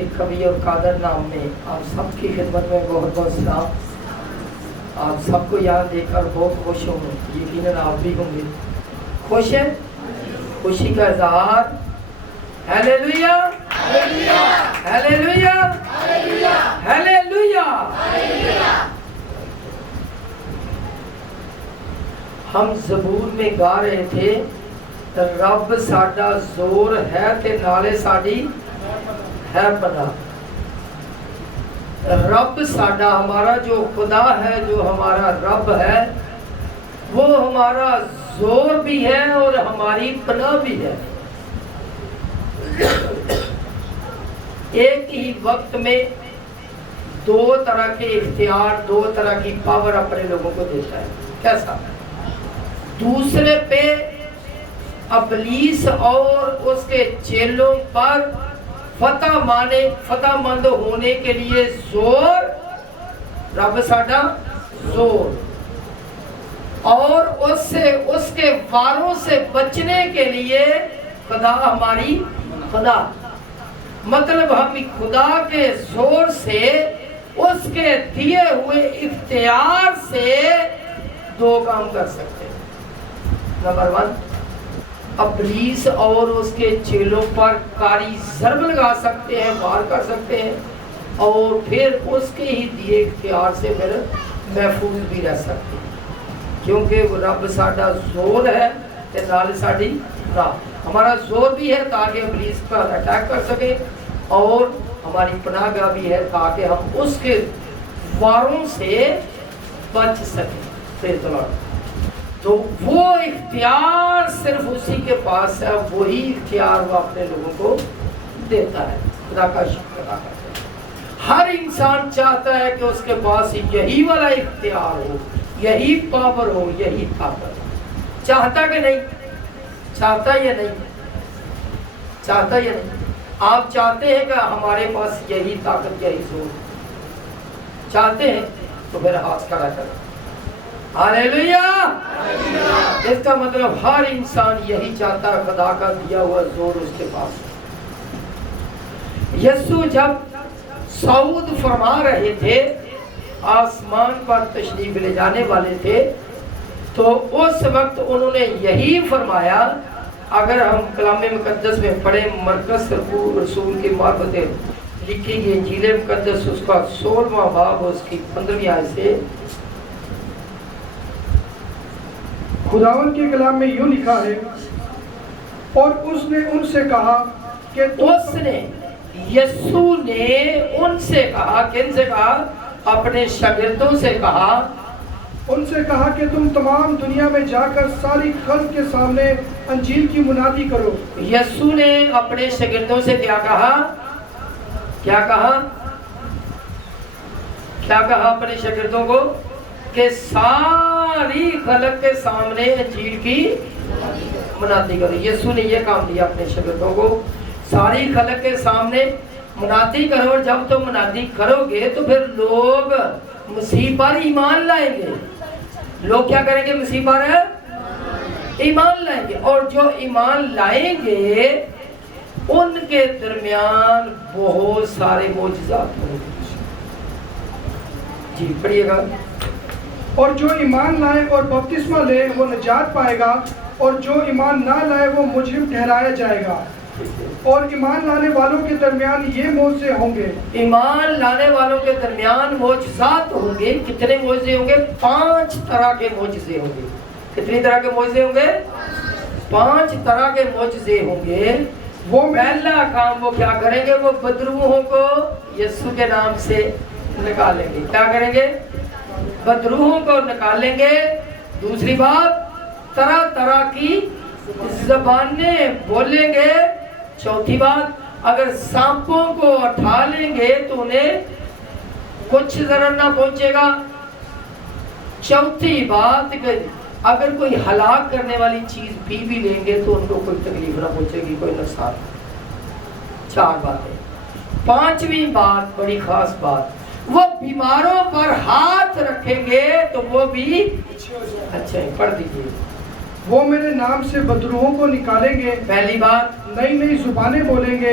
کے کبھی اور قادر نام میں آپ سب کی خدمت میں بہت بہت سلام۔ آپ سب کو یہاں دیکھ کر بہت خوش ہوں گے، یقیناً آپ بھی ہوں گے۔ خوش ہیں؟ خوشی کا اظہار ہیلیلویا ہیلیلویا ہیلیلویا۔ ہم زبور میں گا رہے تھے رب ساڈا زور ہے تے نالے ساڈی ہے پناہ۔ رب ساڈا، ہمارا جو خدا ہے، جو ہمارا رب ہے، وہ ہمارا زور بھی ہے اور ہماری پناہ بھی ہے۔ ایک ہی وقت میں دو طرح کے اختیار، دو طرح کی پاور اپنے لوگوں کو دیتا ہے۔ کیسا؟ دوسرے پہ ابلیس اور اس کے چیلوں پر فتح مند ہونے کے لیے زور، رب ساڈا زور، اور اس کے واروں سے بچنے کے لیے خدا ہماری خدا۔ مطلب ہم خدا کے زور سے، اس کے دیے ہوئے اختیار سے دو کام کر سکتے ہیں۔ نمبر 1، ابلیس اور اس کے چیلوں پر کاری ضرب لگا سکتے ہیں، وار کر سکتے ہیں، اور پھر اس کے ہی دیے اختیار سے پھر محفوظ بھی رہ سکتے ہیں، کیونکہ وہ رب ساڈا زور ہے تے نال ساڈی راہ۔ ہمارا زور بھی ہے تاکہ ابلیس پر اٹیک کر سکے، اور ہماری پناہ گاہ بھی ہے تاکہ ہم اس کے واروں سے بچ سکیں۔ تو وہ اختیار صرف اسی کے پاس ہے، وہی اختیار وہ اپنے لوگوں کو دیتا ہے۔ خدا کا شکر ادا کرتے ہیں۔ ہر انسان چاہتا ہے کہ اس کے پاس یہی والا اختیار ہو، یہی پاور ہو، یہی طاقت ہو۔ چاہتا کہ نہیں؟ چاہتا یا نہیں؟ چاہتا یا نہیں؟ آپ چاہتے ہیں کہ ہمارے پاس یہی طاقت، یہی زور؟ چاہتے ہیں تو پھر ہاتھ کھڑا کریں۔ ہاللیلویا۔ اس کا مطلب ہر انسان یہی چاہتا ہے، خدا کا دیا ہوا زور اس کے پاس۔ یسوع جب صعود فرما رہے تھے، آسمان پر تشریف لے جانے والے تھے، تو اس وقت انہوں نے یہی فرمایا۔ اگر ہم کلام مقدس میں پڑھیں، مرکز رسول کی معرفت لکھی گئی انجیل مقدس، اس کا 16واں باب، اس کی 15ویں آیت سے، خداوند کے کلام میں یوں لکھا ہے، اور اس نے ان سے کہا کہ یسوع نے ان سے کہا، کن سے کہا؟ اپنے شاگردوں سے کہا، ان سے کہا کہ تم تمام دنیا میں جا کر ساری خلق کے سامنے انجیل کی منادی کرو۔ یسوع نے اپنے شاگردوں سے کیا کہا؟ کیا کہا؟ کیا کہا اپنے شاگردوں کو؟ کہ ساری خلق کے سامنے انجیل کی منادی کرو۔ یسوع نے یہ کام دیا اپنے شاگردوں کو، ساری خلق کے سامنے منادی کرو۔ اور جب تم منادی کرو گے تو پھر لوگ مسیح پر ایمان لائیں گے۔ لوگ کیا کریں گے؟ مسیح پر ایمان لائیں گے، اور جو ایمان لائیں گے ان کے درمیان بہت سارے معجزات ہوں گے۔ جی پڑھیے گا۔ اور جو ایمان لائے اور بپتسمہ لے وہ نجات پائے گا، اور جو ایمان نہ لائے وہ مجرم ٹھہرایا جائے گا۔ اور ایمان لانے والوں کے درمیان یہ معجزے ہوں گے۔ ایمان لانے والوں کے درمیان معجزات ہوں گے۔ کتنے معجزے ہوں گے؟ 5 طرح کے معجزے ہوں گے۔ کتنی طرح کے معجزے ہوں گے؟ 5 طرح کے معجزے ہوں گے۔ وہ پہلا کام وہ کیا کریں گے؟ وہ بدروحوں کو یسوع کے نام سے نکالیں گے۔ کیا کریں گے؟ بدروحوں کو نکالیں گے۔ دوسری بات، طرح طرح کی زبانیں بولیں گے۔ چوتھی بات، اگر سانپوں کو اٹھا لیں گے تو انہیں کچھ ضرر نہ پہنچے گا۔ چوتھی بات، اگر کوئی ہلاک کرنے والی چیز پی بھی لیں گے تو ان کو کوئی تکلیف نہ پہنچے گی، کوئی نقصان۔ 4 باتیں۔ 5ویں بات، بڑی خاص بات، وہ بیماروں پر ہاتھ رکھیں گے تو وہ بھی اچھا ہے۔ پڑھ دیجیے۔ وہ میرے نام سے بدروحوں کو نکالیں گے۔ پہلی بات، نئی نئی زبانیں بولیں گے۔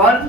1,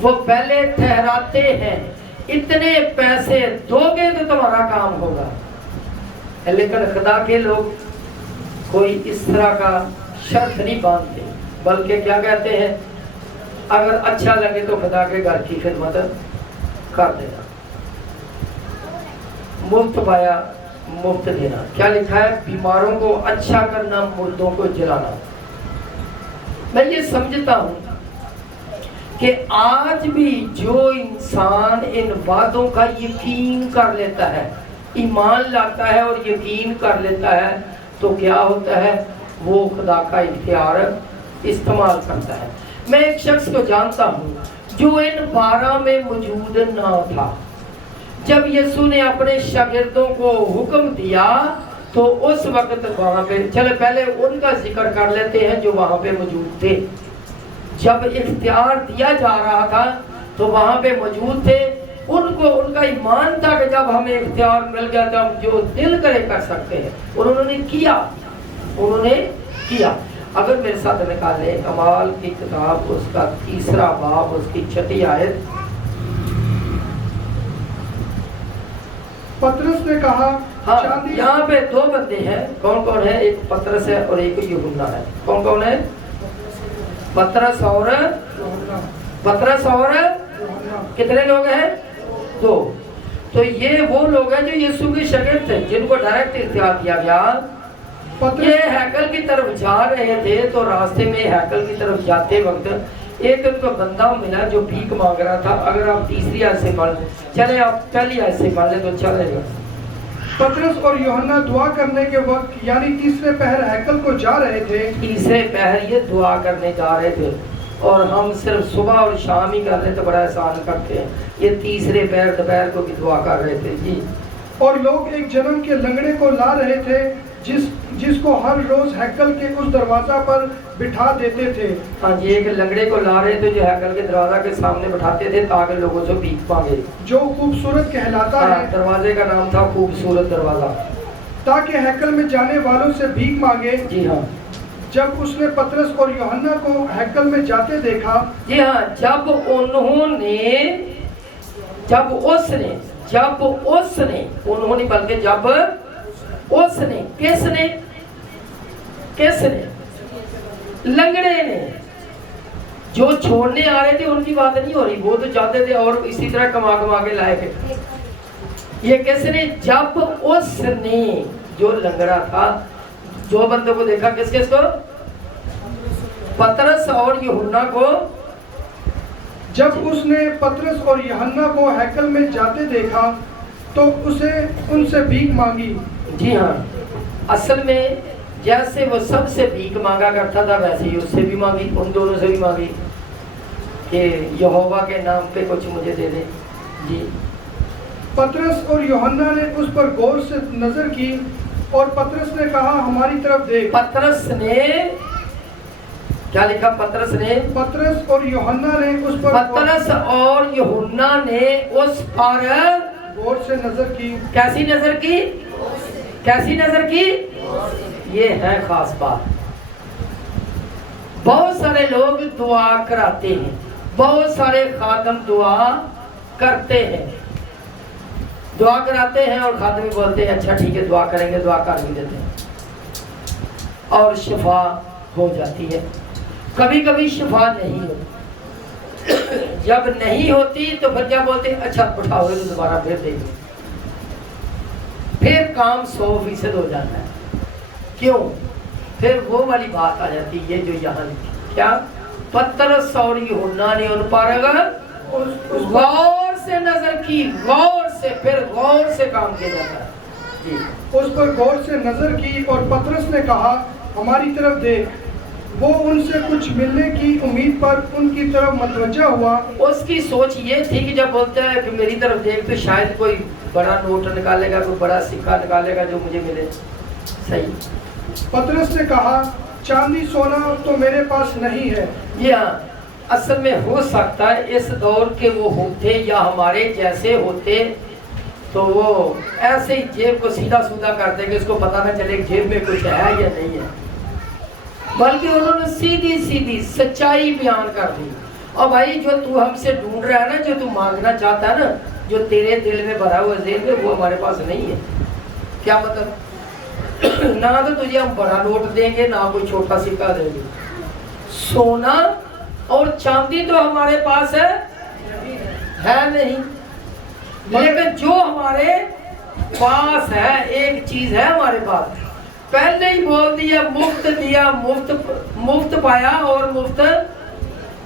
وہ پہلے ٹھہراتے ہیں اتنے پیسے دو گے تو تمہارا کام ہوگا، لیکن خدا کے لوگ کوئی اس طرح کا شرط نہیں باندھتے، بلکہ کیا کہتے ہیں، اگر اچھا لگے تو خدا کے گھر کی خدمت کر دینا، مفت پایا مفت دینا۔ کیا لکھا ہے؟ بیماروں کو اچھا کرنا، مردوں کو جلانا۔ میں یہ سمجھتا ہوں کہ آج بھی جو انسان ان وعدوں کا یقین کر لیتا ہے، ایمان لاتا ہے اور یقین کر لیتا ہے، تو کیا ہوتا ہے؟ وہ خدا کا اختیار استعمال کرتا ہے۔ میں ایک شخص کو جانتا ہوں جو ان 12 میں موجود نہ تھا۔ جب یسوع نے اپنے شاگردوں کو حکم دیا تو اس وقت وہاں پہ، چلے پہلے ان کا ذکر کر لیتے ہیں جو وہاں پہ موجود تھے۔ جب اختیار دیا جا رہا تھا تو وہاں پہ موجود تھے، ان کو ان کا ایمان تھا کہ جب ہمیں اختیار مل گیا تو ہم جو دل کرے کر سکتے ہیں، اور انہوں نے کیا۔ اگر میرے ساتھ نکالیں اعمال کی کتاب، اس کا 3 باب، اس کی 6 آیت۔ پطرس نے کہا، ہاں، یہاں پہ 2 بندے ہیں، کون کون ہے؟ ایک پطرس ہے اور ایک یوحنا ہے۔ کون کون ہے؟ پطرس اور کتنے لوگ ہیں؟ 2۔ تو یہ وہ لوگ ہیں جو یسوع کے شاگرد تھے، جن کو ڈائریکٹ اختیار دیا گیا۔ یہ ہیکل کی طرف جا رہے تھے تو راستے میں ہیکل کی طرف جاتے وقت ایک ان کو بندہ ملا جو بھیک مانگ رہا تھا۔ اگر آپ 3 آیت سے پڑھ لیں، چلے آپ پہلی آیت سے پڑھ لیں تو چلے گا۔ پطرس اور یوحنا دعا کرنے کے وقت یعنی تیسرے پہر ہیکل کو جا رہے تھے۔ تیسرے پہر یہ دعا کرنے جا رہے تھے، اور ہم صرف صبح اور شام ہی کر رہے تو بڑا احسان کرتے ہیں، یہ تیسرے پہر دوپہر کو بھی دعا کر رہے تھے جی۔ اور لوگ ایک جنم کے لنگڑے کو لا رہے تھے جس کو ہر روز ہیکل کے اس دروازہ پر بٹھا دیتے تھے۔ ہاں جی، ایک لنگڑے کو لا رہے تھے جو ہیکل کے دروازہ کے سامنے بٹھاتے تھے تاکہ لوگوں سے بھیک مانگے، جو خوبصورت کہلاتا ہے۔ دروازے کا نام تھا خوبصورت دروازہ، تاکہ ہیکل میں جانے والوں سے بھیک مانگے۔ جی ہاں۔ جب اس نے پطرس اور یوحنا کو ہیکل میں جاتے دیکھا، جی ہاں، جب کس نے لنگڑے نے، جو چھوڑنے آ رہے تھے ان کی بات نہیں ہو رہی، وہ تو چاہتے تھے اور اسی طرح کما کے لائے تھے۔ یہ کس نے؟ جب اس نے، جو لنگڑا تھا، جو بندوں کو دیکھا، کس کو؟ پطرس اور یوحنا کو۔ جب اس نے پطرس اور یوحنا کو ہیکل میں جاتے دیکھا تو اسے ان سے بھیک مانگی۔ جی ہاں، اصل میں جیسے وہ سب سے بھیک مانگا کرتا تھا ویسے ہی اس سے بھی مانگی، ان دونوں سے بھی مانگی کہ یہوہ کے نام پہ کچھ مجھے دے دے جی۔ پطرس اور یوحنا نے اس پر غور سے نظر کی اور پطرس نے کہا، ہماری طرف دیکھ۔ پطرس نے کیا لکھا؟ پطرس اور یوحنا نے اس پر پطرس اور یوحنا نے اس پر غور سے نظر کی۔ کیسی نظر کی؟ یہ ہے خاص بات۔ بہت سارے لوگ دعا کراتے ہیں، بہت سارے خادم دعا کرتے ہیں، دعا کراتے ہیں اور خادم بھی بولتے ہیں اچھا ٹھیک ہے دعا کریں گے، دعا کر بھی دیتے ہیں اور شفا ہو جاتی ہے۔ کبھی کبھی شفا نہیں ہوتی، جب نہیں ہوتی تو پھر کیا بولتے ہیں؟ اچھا اٹھاؤ تو دوبارہ پھر دیں گے، پھر کام 100% ہو جاتا ہے۔ کیوں؟ پھر وہ والی بات آ جاتی ہے جو یہاں لکھی، کیا؟ پطرس اور یوحنا نے ان پر غور سے نظر کی، غور سے، پھر غور سے کام کیا جاتا ہے جی۔ اس پر غور سے نظر کی اور پطرس نے کہا، ہماری طرف دیکھ۔ وہ ان سے کچھ ملنے کی امید پر ان کی طرف متوجہ ہوا۔ اس کی سوچ یہ تھی کہ جب بولتا ہے کہ میری طرف دیکھ تو شاید کوئی بڑا نوٹ نکالے گا، کوئی بڑا سکہ نکالے گا جو مجھے ملے۔ صحیح۔ پطرس نے کہا، چاندی سونا تو میرے پاس نہیں ہے۔ یہ اصل میں ہو سکتا ہے اس دور کے وہ ہوتے یا ہمارے جیسے ہوتے تو وہ ایسے ہی جیب کو سیدھا سودھا کرتے کہ اس کو پتہ نہ چلے جیب میں کچھ ہے یا نہیں ہے، بلکہ انہوں نے سیدھی سچائی بیان کر دی اور بھائی جو تو ہم سے ڈھونڈ رہا ہے نا, جو تو مانگنا چاہتا ہے نا, جو تیرے دل میں بھرا ہوا ذہن میں, وہ ہمارے پاس نہیں ہے. کیا مطلب؟ نہ تو تجھے ہم بڑا نوٹ دیں گے, نہ کوئی چھوٹا سکہ دیں گے. سونا اور چاندی تو ہمارے پاس ہے نہیں, لیکن جو ہمارے پاس ہے ایک چیز ہے ہمارے پاس. پہلے ہی بول دیا مفت دیا مفت پایا اور مفت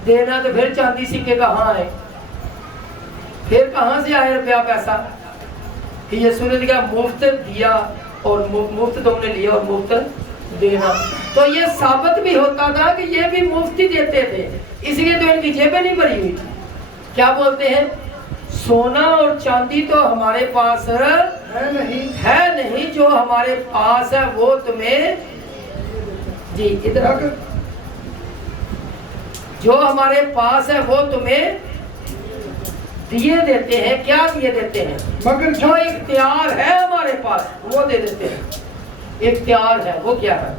دینا, تو پھر چاندی سکے کہاں ہے؟ پھر کہاں سے آئے روپیہ پیسہ؟ کہ یسوع نے کہا مفت دیا اور مفت تم نے لیا اور مفت دینا. تو یہ ثابت بھی ہوتا تھا کہ یہ بھی مفت ہی دیتے تھے, اس لیے تو ان کی جیبیں نہیں بھری ہوئی تھی. کیا بولتے ہیں؟ سونا اور چاندی تو ہمارے پاس ہے نہیں, جو ہمارے پاس ہے وہ تمہیں, جی ادھر, جو ہمارے پاس ہے وہ تمہیں دیے دیتے ہیں. کیا دیے دیتے ہیں؟ مگر جو اختیار ہے ہمارے پاس وہ دے دیتے ہیں. اختیار ہے وہ کیا ہے؟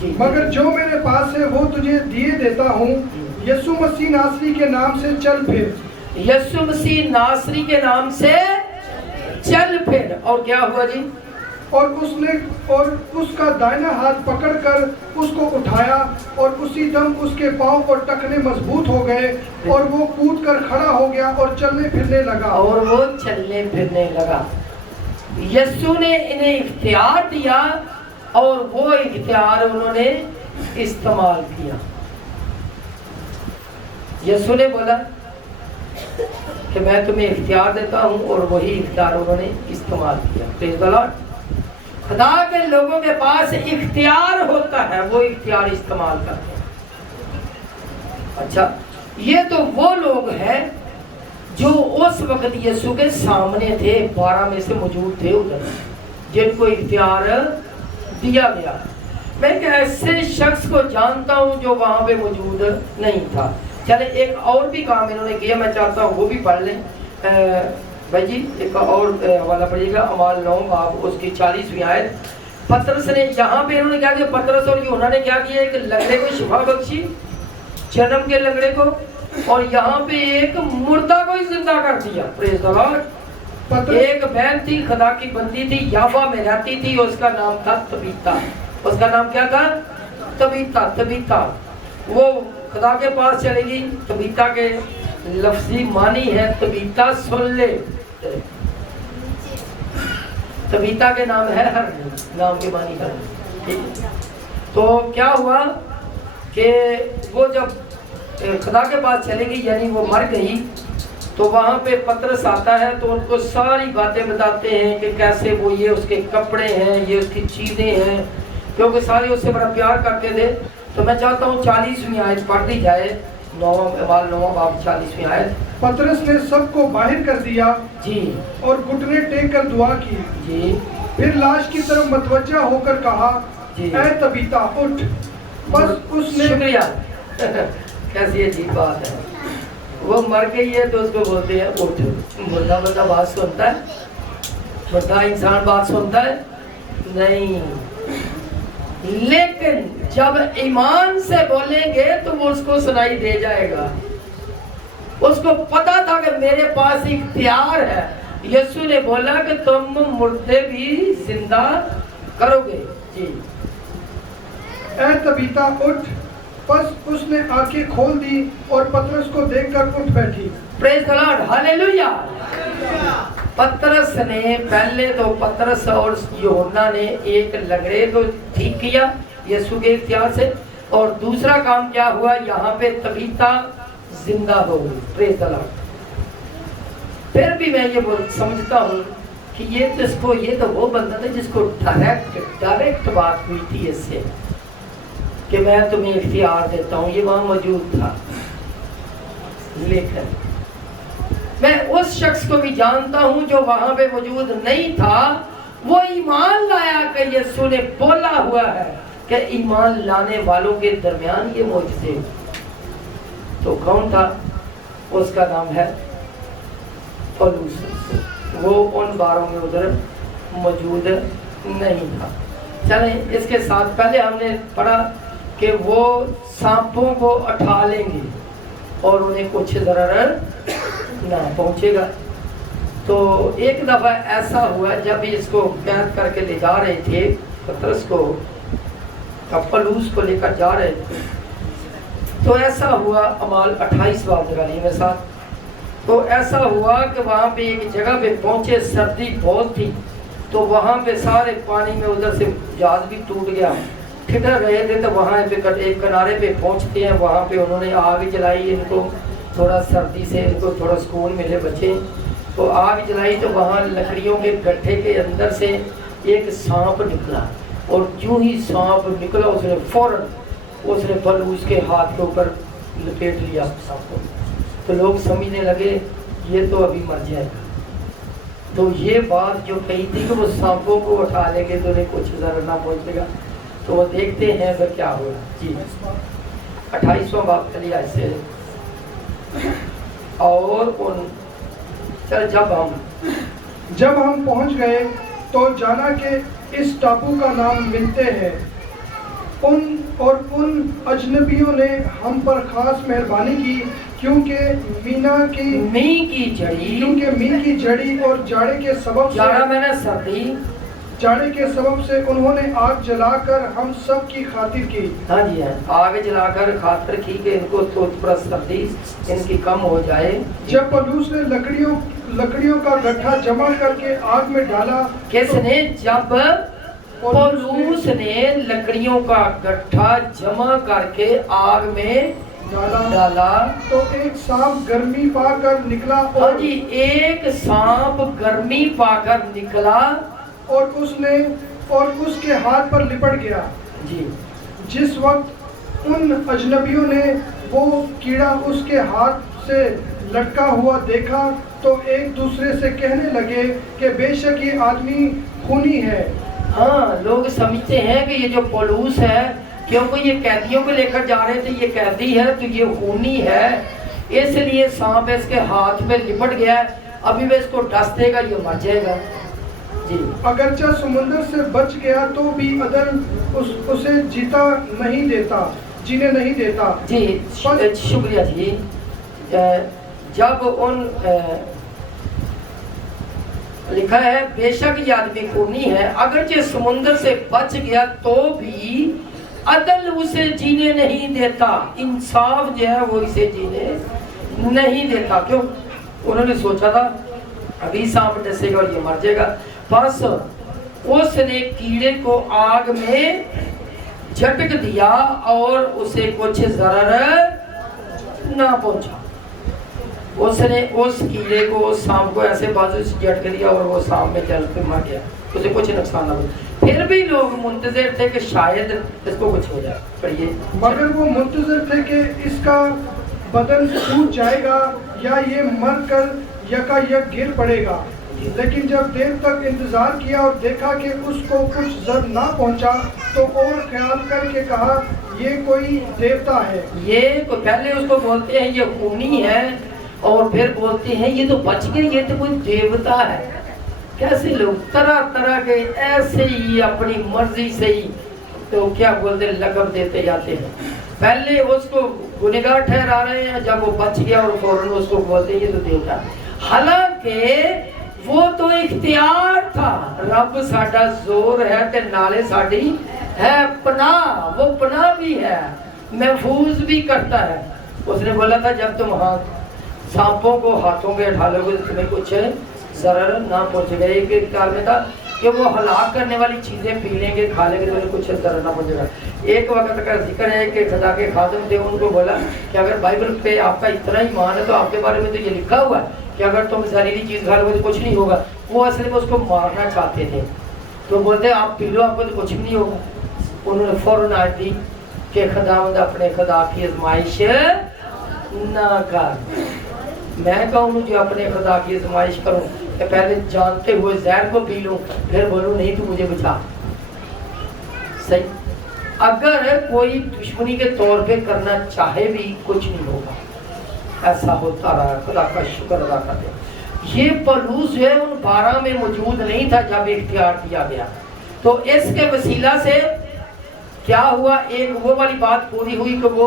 جی. مگر جو میرے پاس ہے وہ تجھے دیے دیتا ہوں, یسوع مسیح ناصری کے نام سے چل پھر. یسوع مسیح ناصری کے نام سے چل پھر. اور کیا ہوا جی؟ اور اس کا دائنا ہاتھ پکڑ کر اس کو اٹھایا, اور اسی دم اس کے پاؤں اور ٹخنے مضبوط ہو گئے, اور وہ کود کر کھڑا ہو گیا اور چلنے پھرنے لگا. یسوع نے انہیں اختیار دیا اور وہ اختیار انہوں نے استعمال کیا. یسوع نے بولا کہ میں تمہیں اختیار دیتا ہوں, اور وہی اختیار انہوں نے استعمال کیا. پریز دی لارڈ. خدا کے لوگوں کے پاس اختیار ہوتا ہے, وہ اختیار استعمال کرتے ہیں. اچھا, یہ تو وہ لوگ ہیں جو اس وقت یسوع کے سامنے تھے, 12 میں سے موجود تھے ادھر, جن کو اختیار دیا گیا. میں ایک ایسے شخص کو جانتا ہوں جو وہاں پہ موجود نہیں تھا. چلے ایک اور بھی کام انہوں نے کیا, میں چاہتا ہوں وہ بھی پڑھ لیں. بھائی جی ایک اور حوالہ پڑھیے گا, اعمال 9 باب اس کی 40ویں آیت. پطرس نے یہاں پہ انہوں نے کیا کیا, پطرس اور یوحنا نے کیا کیا, ایک لنگڑے کو شفا بخشی, جنم کے لنگڑے کو, اور یہاں پہ ایک مردہ کو ہی زندہ کر دیا. پریز دی لارڈ. ایک بہن تھی, خدا کی بندی تھی, یافا میں رہتی تھی, اس کا نام تھا طبیطہ. اس کا نام کیا تھا؟ طبیطہ. وہ خدا کے پاس چلے گی. طبیطہ کے لفظی معنی ہے طبیطہ سن لے. طبیطہ کے نام ہے ہر, نام کے معنی ہر. تو کیا ہوا کہ وہ جب خدا کے پاس چلے گی, یعنی وہ مر گئی, تو وہاں پہ پطرس آتا ہے تو ان کو ساری باتیں بتاتے ہیں کہ کیسے وہ, یہ اس کے کپڑے ہیں, یہ اس کی چیزیں ہیں, کیونکہ سارے اس سے بڑا پیار کرتے تھے. تو میں چاہتا ہوں 40ویں آیت پڑھ دی جائے, 9 باب 40ویں آیت. پطرس نے سب کو باہر کر دیا, جی, اور گھٹنے ٹیک کر دعا کی, جی, پھر لاش کی طرف متوجہ ہو کر کہا, جی, اے طبیطہ اٹھ. بس اس نے, شکریہ. کیسی عجیب بات ہے, وہ مر گئی ہے تو اس کو بولتے ہیں اٹھ. مردہ بندہ بات سنتا ہے؟ مردہ انسان بات سنتا ہے؟ نہیں. لیکن جب ایمان سے بولیں گے تو وہ اس کو سنائی دے جائے گا. اس کو پتا تھا کہ میرے پاس اختیار ہے. یسوع نے بولا کہ تم مردے بھی زندہ کرو گے. جی, اے طبیطہ اٹھ. بس اس نے آنکھیں کھول دی اور پطرس کو دیکھ کر اٹھ بیٹھی. پریز دی لارڈ. ہاللیلویا. پطرس نے پہلے تو پطرس اور یوحنا نے ایک لنگڑے کو ٹھیک کیا یسوع کے اختیار سے, اور دوسرا کام کیا ہوا, یہاں پہ طبیطہ زندہ ہو گئی. پریز دی لارڈ. پھر بھی میں یہ سمجھتا ہوں کہ یہ تو وہ بندہ تھا جس کو ڈائریکٹ بات ہوئی تھی اس سے کہ میں تمہیں اختیار دیتا ہوں. یہ وہاں موجود تھا. لیکن میں اس شخص کو بھی جانتا ہوں جو وہاں پہ موجود نہیں تھا, وہ ایمان لایا کہ یسوع نے بولا ہوا ہے کہ ایمان لانے والوں کے درمیان یہ معجزے. تو کون تھا؟ اس کا نام ہے پولس. وہ ان 12 میں ادھر موجود نہیں تھا. چلیں اس کے ساتھ پہلے ہم نے پڑھا کہ وہ سانپوں کو اٹھا لیں گے. اور انہیں کچھ ضرر نہ پہنچے گا۔ تو ایک دفعہ ایسا ہوا جب اس کو قید کر کے لے جا رہے تھے، پطرس کو، پولوس کو لے کر جا رہے تھے، تو ایسا ہوا، اعمال 28 باب نکالیے میرے ساتھ۔ تو ایسا ہوا کہ وہاں پہ ایک جگہ پہ پہنچے، سردی بہت تھی، تو وہاں پہ سارے پانی میں ادھر سے جہاز بھی ٹوٹ گیا، ٹھٹر رہے تھے، تو وہاں پہ ایک کنارے پہ پہنچتے ہیں، وہاں پہ انہوں نے آگ جلائی، ان کو تھوڑا سردی سے ان کو تھوڑا سکون ملے بچے، تو آگ جلائی، تو وہاں لکڑیوں کے گٹھے کے اندر سے ایک سانپ نکلا، اور جو ہی سانپ نکلا اس نے فوراً اس نے پولوس کے ہاتھ کے اوپر لپیٹ لیا سانپ کو، تو لوگ سمجھنے لگے یہ تو ابھی مر جائے گا۔ تو یہ بات جو کہی تھی کہ وہ سانپوں کو اٹھا لیں گے تو انہیں کچھ ضرر نہ پہنچے گا، تو وہ دیکھتے ہیں پھر کیا ہوا۔ جی 28واں باب چلیے ایسے، اور ان چل جب ہم پہنچ گئے تو جانا کہ اس ٹاپو کا نام ملتے ہے، ان اجنبیوں نے ہم پر خاص مہربانی کی، کیونکہ می کی جڑی اور جاڑے کے سبب سے انہوں نے آگ جلا کر ہم سب کی خاطر کی۔ ہاں جی، آگ جلا کر خاطر کی کہ ان کو تھوڑا سردی ان کی کم ہو جائے۔ جب پولوس نے لکڑیوں کا گٹھا جمع کر کے آگ میں ڈالا، کس نے؟ جب پولوس نے لکڑیوں کا گٹھا جمع کر کے آگ میں ڈالا، تو ایک سانپ گرمی پا کر نکلا، اور جی ایک سانپ گرمی پا کر نکلا، اور اس کے ہاتھ پر لپٹ گیا۔ جی جس وقت ان اجنبیوں نے وہ کیڑا اس کے ہاتھ سے لٹکا ہوا دیکھا تو ایک دوسرے سے کہنے لگے کہ بے شک یہ آدمی خونی ہے۔ ہاں، لوگ سمجھتے ہیں کہ یہ جو پولوس ہے، کیونکہ یہ قیدیوں کو لے کر جا رہے تھے، یہ قیدی ہے تو یہ خونی ہے، اس لیے سانپ اس کے ہاتھ پہ لپٹ گیا ہے، ابھی وہ اس کو ڈس دے گا، یہ مر جائے گا۔ جی اگرچہ سمندر سے بچ گیا تو بھی عدل اسے جینے نہیں دیتا۔ جی شکریہ جی۔ جب ان لکھا ہے بے شک یہ آدمی خونی ہے، اگرچہ سمندر سے بچ گیا تو بھی عدل اسے جینے نہیں دیتا، انصاف جو ہے وہ اسے جینے نہیں دیتا۔ کیوں؟ انہوں نے سوچا تھا ابھی سانپ ڈسے گا اور یہ مر جائے گا، بس اس نے کیڑے کو آگ میں جھٹک دیا اور اسے کچھ ضرر نہ پہنچا۔ اس نے اس کیڑے کو، اس سانپ کو ایسے بازو سے جھٹک دیا اور وہ سانپ میں جل کے مر گیا، اسے کچھ نقصان نہ ہوا۔ پھر بھی لوگ منتظر تھے کہ شاید اس کو کچھ ہو جائے، پڑھیے۔ مگر وہ منتظر تھے کہ اس کا بدن ٹوٹ جائے گا یا یہ مر کر یکا یک گر پڑے گا، لیکن جب دیر تک انتظار کیا اور دیکھا کہ اس کو کچھ ضرر نہ پہنچا تو اور خیال کر کے کہا یہ کوئی دیوتا ہے۔ یہ پہلے اس کو بولتے ہیں یہ خونی ہے، اور پھر بولتے ہیں یہ تو بچ گئے، یہ تو کوئی دیوتا ہے۔ کیسے لوگ طرح طرح کے ایسے ہی اپنی مرضی سے ہی تو کیا بولتے ہیں، لقب دیتے جاتے ہیں۔ پہلے اس کو گنہگار ٹھہرا رہے ہیں، جب وہ بچ گیا اور فوراً اس کو بولتے ہیں یہ تو دیوتا ہے، حالانکہ وہ تو اختیار تھا۔ رب ساڈا زور ہے تے نالے ساڈی ہے پناہ، وہ پناہ بھی ہے، محفوظ بھی کرتا ہے۔ اس نے بولا تھا جب تم سانپوں کو ہاتھوں میں اٹھا لو گے تو تمہیں کچھ ضرر نہ پہنچے گا۔ ایک کتاب میں تھا کہ وہ ہلاک کرنے والی چیزیں پی لیں گے، کھا لیں گے تو انہیں کچھ ضرر نہ پہنچے گا۔ ایک وقت کا ذکر ہے کہ خدا کے خادم تھے، ان کو بولا کہ اگر بائبل پہ آپ کا اتنا ایمان ہے تو آپ کے بارے میں تو یہ لکھا ہوا ہے کہ اگر تم زہریلی چیز کھا لو گے تو کچھ نہیں ہوگا۔ وہ اصل میں اس کو مارنا چاہتے تھے، تو بولتے آپ پی لو، آپ کو تو کچھ بھی نہیں ہوگا۔ انہوں نے فوراً آیت دی کہ خداوند اپنے خدا کی آزمائش نہ کر۔ میں کہوں جو اپنے خدا کی آزمائش کروں کہ پہلے جانتے ہوئے زہر کو پی لوں، پھر بولوں نہیں تو مجھے بچا۔ صحیح، اگر کوئی دشمنی کے طور پہ کرنا چاہے بھی کچھ نہیں ہوگا، ایسا ہوتا رہا۔ خدا کا شکر ادا کرتے ہیں۔ یہ پولوس جو ہے ان 12 میں موجود نہیں تھا جب اختیار کیا گیا، تو اس کے وسیلہ سے کیا ہوا، ایک وہ والی بات پوری ہوئی کہ وہ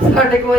ਸਾਡੇ ਕੋਲ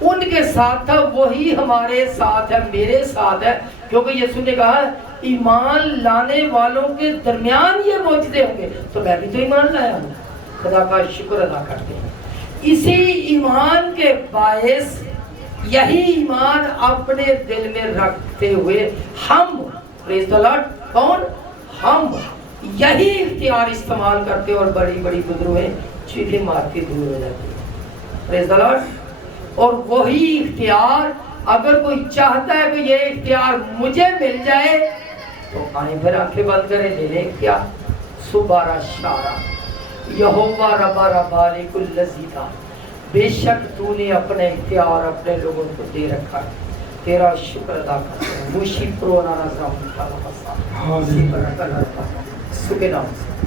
ان کے ساتھ تھا وہی ہمارے ساتھ ہے، میرے ساتھ ہے، کیونکہ یسوع نے کہا ایمان لانے والوں کے درمیان یہ معجزے ہوں گے، تو میں بھی تو ایمان لایا ہوں، خدا کا شکر ادا کرتے ہیں۔ اسی ایمان کے باعث یہی ایمان اپنے دل میں رکھتے ہوئے ہم پریز دی لارڈ، کون؟ ہم یہی اختیار استعمال کرتے اور بڑی بڑی گدروہیں چیخیں مار کے دور ہو جاتی ہیں، پریز دی لارڈ۔ اور وہی اختیار اگر کوئی چاہتا ہے کہ یہ اختیار مجھے مل جائے تو آئیں پھر آنکھیں بند کریں، لے لیں اختیار۔ سبارہ شارہ یہوہ ربا ربا لکل لذیذہ، بے شک تو نے اپنے اختیار اپنے لوگوں کو دے رکھا ہے، تیرا شکر ادا کرتے ہیں۔ موشی پرونا نظام سکے نام سے